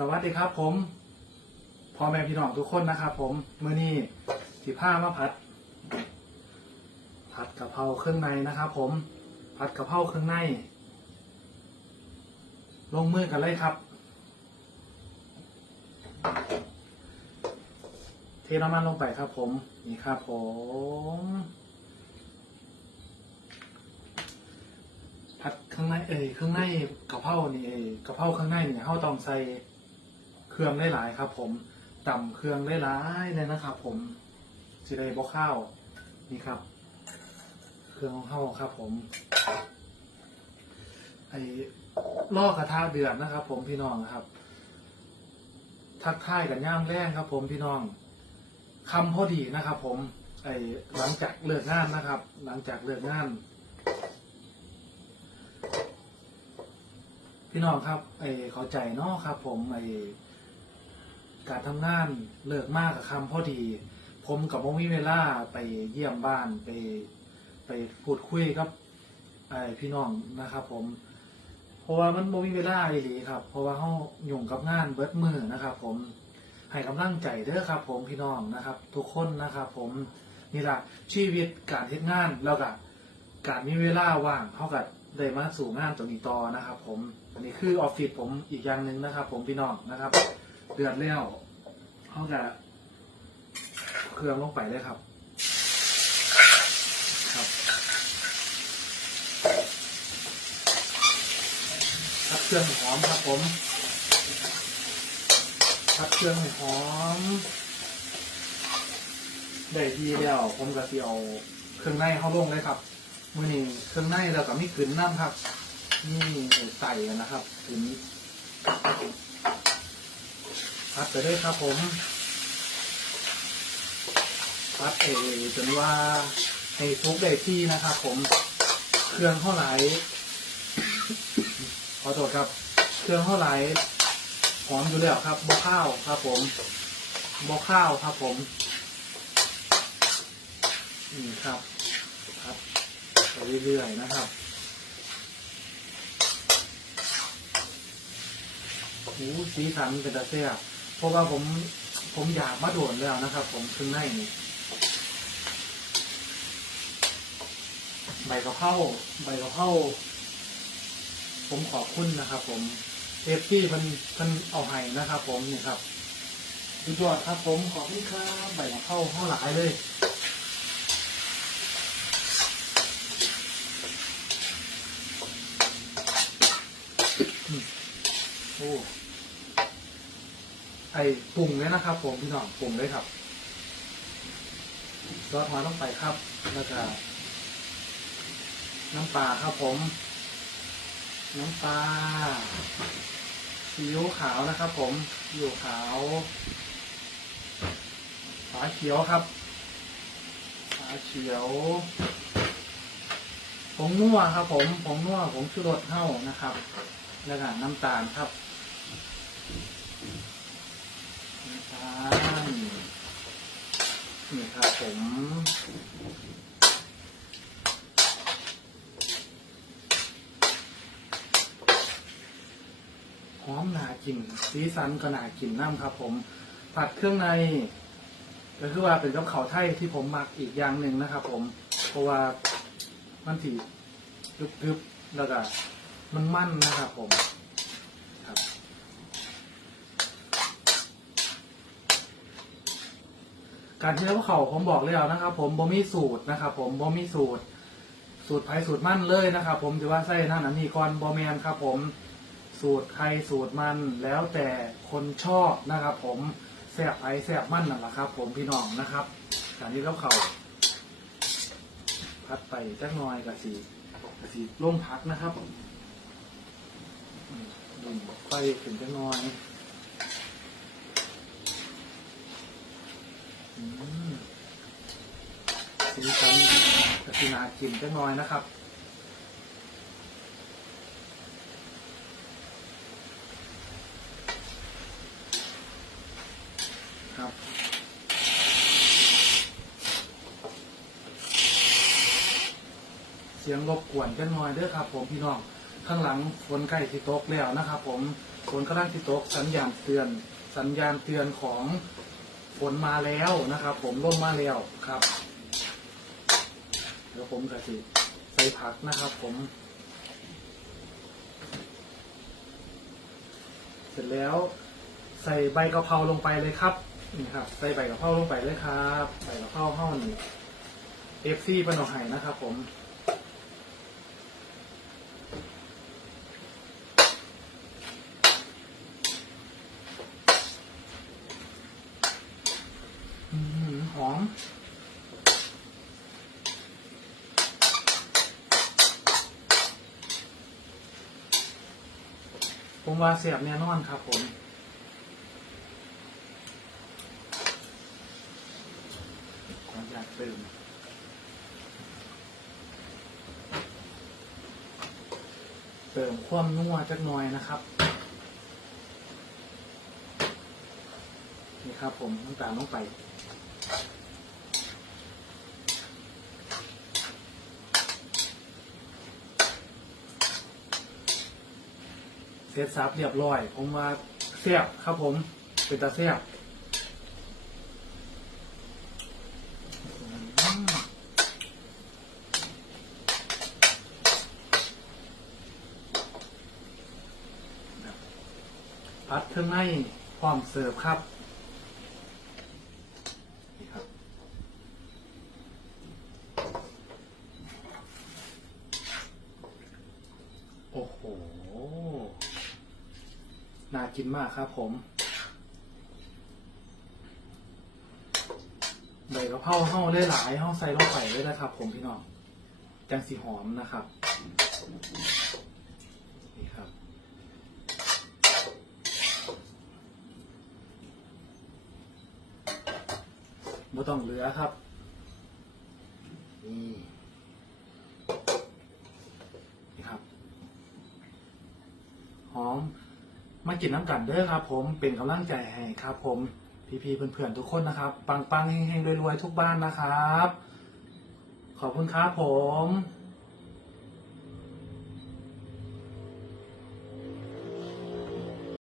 สวัสดีครับผมพ่อแม่พี่น้องทุกคนนะครับผมเมื้อนี้สิผ้ามาผัด ผัดกะเพราเครื่องในนะครับผมผัดกะเพราเครื่องใน ลงมือกันเลยครับ เทน้ำมันลงไปครับผมนี่ครับผมผัดข้างในเอ้ยข้างในกะเพรานี่เอ้ยกะเพราข้างในเนี่ยเขาต้องใส่ เครื่องได้หลายครับผมตำเครื่องได้หลายเลยนะครับผมสิได้บ่ข้าวนี่ครับ เครื่องของเขาครับผมไอ้ล่อกระทะเดือดนะครับ ผมพี่น้องครับ ทักทายกันย่ามแรงครับ ผมพี่น้องคำพอดีนะครับ ผมไอ้หลังจากเลิกงานนะครับ หลังจากเลิกงาน พี่น้องครับไอ้เข้าใจเนาะครับ ผมไอ้ การทำงานเลิกมากกับคำพอดี ผมกับพ่มีเวลาไปเยี่ยมบ้านไปไปพูดคุยกับไอพี่น้องนะครับ ผม เพราะว่ามันบ่มีเวลาอีหลีครับ เพราะว่าเฮายุ่งกับงานเบิดมือนะครับ ผมให้กำลังใจเด้อครับ ผมพี่น้องนะครับ ทุกคนนะครับ ผมนี่ละชีวิตการเฮ็ดงานแล้วก็การมีเวลาว่างเฮาก็ได้มาสู่งานตัวนี้ต่อนะครับ ผมอันนี้คือออฟฟิศผมอีกอย่างหนึ่งนะครับ ผมพี่น้องนะครับ เดือดแล้วเฮาก็เครื่องลงไปเลยครับ ครับทับเครื่องหอมครับผมทับเครื่องหอมได้ทีแล้วผมก็สิเอาเครื่องในเข้าลงเลยครับมือนี้เครื่องในแล้วก็มีขืนน้ำครับ นี่ใส่นะครับขืน พัดไปเลยครับผมพัดเอจนว่าให้ทุกได้ที่นะครับผมเครื่องเท่าไหร่ขอโทษครับ เครื่องเท่าไหร่หอมอยู่แล้วครับบ่ข้าวครับผมบ่ข้าวครับผมนี่ครับครับไปเรื่อยๆนะครับหูสีสันเป็นตาเสียบ เพราะว่าผมผมอยากมาโดนแล้วนะครับ ผมเครื่องในนี่ใบกะเพราใบกะเพราผมขอบคุณนะครับ ผมเอฟที่มันมันเอาให้นะครับ ผมนี่ครับสุดยอดครับ ผมขอบคุณครับใบกะเพราห้องหลายเลยอืมโอ้ไอปรุงเนี่ยนะครับ ผมพี่น้องปรุงเลยครับซอสมาต้องไปครับ แล้วก็น้ำปลาครับผม น้ำปลาซีอิ๊วขาวนะครับ ผมซีอิ๊วขาวฝาเขียวครับฝาเขียวผงนัวครับ ผมผงนัวผงชูรสเท่านะครับ แล้วก็น้ำตาลครับน้ำตาลนี่ ครับผม หอมหนากินสีสันก็หนากินน้ำครับ ผม ผัดเครื่องใน ก็คือว่าเป็นกับเขาวไทยที่ผมมักอีกอย่างหนึ่งนะครับ ผม เพราะว่ามันสีกรึบๆแล้วก็มันมั่นนะครับ ผมครับ การที่เราเขาผมบอกแล้วนะครับ ผมบ่มีสูตรนะครับ ผมบ่มีสูตร สูตรไผ่สูตรมั่นเลยนะครับ ผมจะว่าไส้นั่นอันนี้ก่อนบอแมนครับ ผมสูตรใครสูตรมันแล้วแต่คนชอบนะครับ ผมแสบไผ่แสบมันนั่นแหละครับ ผมพี่น้องนะครับ การที่เราเขาพัดไปจักน่อยกับสีกับสีล่มพักนะครับอืมลงไฟขึ้นจักน่อยอืมสีสัน กับสีนากินจักน่อยนะครับครับเสียงรบกวนกันน่อยเด้อครับ ผมพี่น้องข้างหลังฝนใกล้ที่ตกแล้วนะครับ ผมฝนกำลังที่ตกสัญญาณเตือน สัญญาณเตือนของฝนมาแล้วนะครับ ผมร่มมาแล้วครับ ดี๋ยวผมกะสิใส่ผักนะครับ ผม เสร็จแล้ว ใส่ใบกะเพราลงไปเลยครับนี่ครับ ใส่ใบกะเพราลงไปเลยครับ ใบกะเพราเข้านี่เอฟซีปนเอาไห้นะครับ ผม อืมหอม ผมว่าเสียบแน่นอนครับผมขออยากเติมเติมความนัวจักหน่อยนะครับนี่ครับผมน้ำตาลลงไป ร็จสับเรียบร้อย ผมว่าเสียบครับผม เป็นตาเสียบพัดเครื่องในพร้อมเสิร์ฟครับ นี่ครับ โอ้โห น่า กินมากครับผมใบกะเพราเห่าได้หลายเห่าใส่ลงไปเลยนะครับ ผมพี่น้องจังสีหอมนะครับนี่ครับไม่ต้องเหลือครับนี่นี่ครับหอม กินน้ำกันเด้อครับ ผมเป็นกำลังใจให้ครับ ผมพี่ๆเพื่อนๆทุกคนนะครับ ปังๆเฮงๆรวยๆทุกบ้านนะครับ ขอบคุณครับผม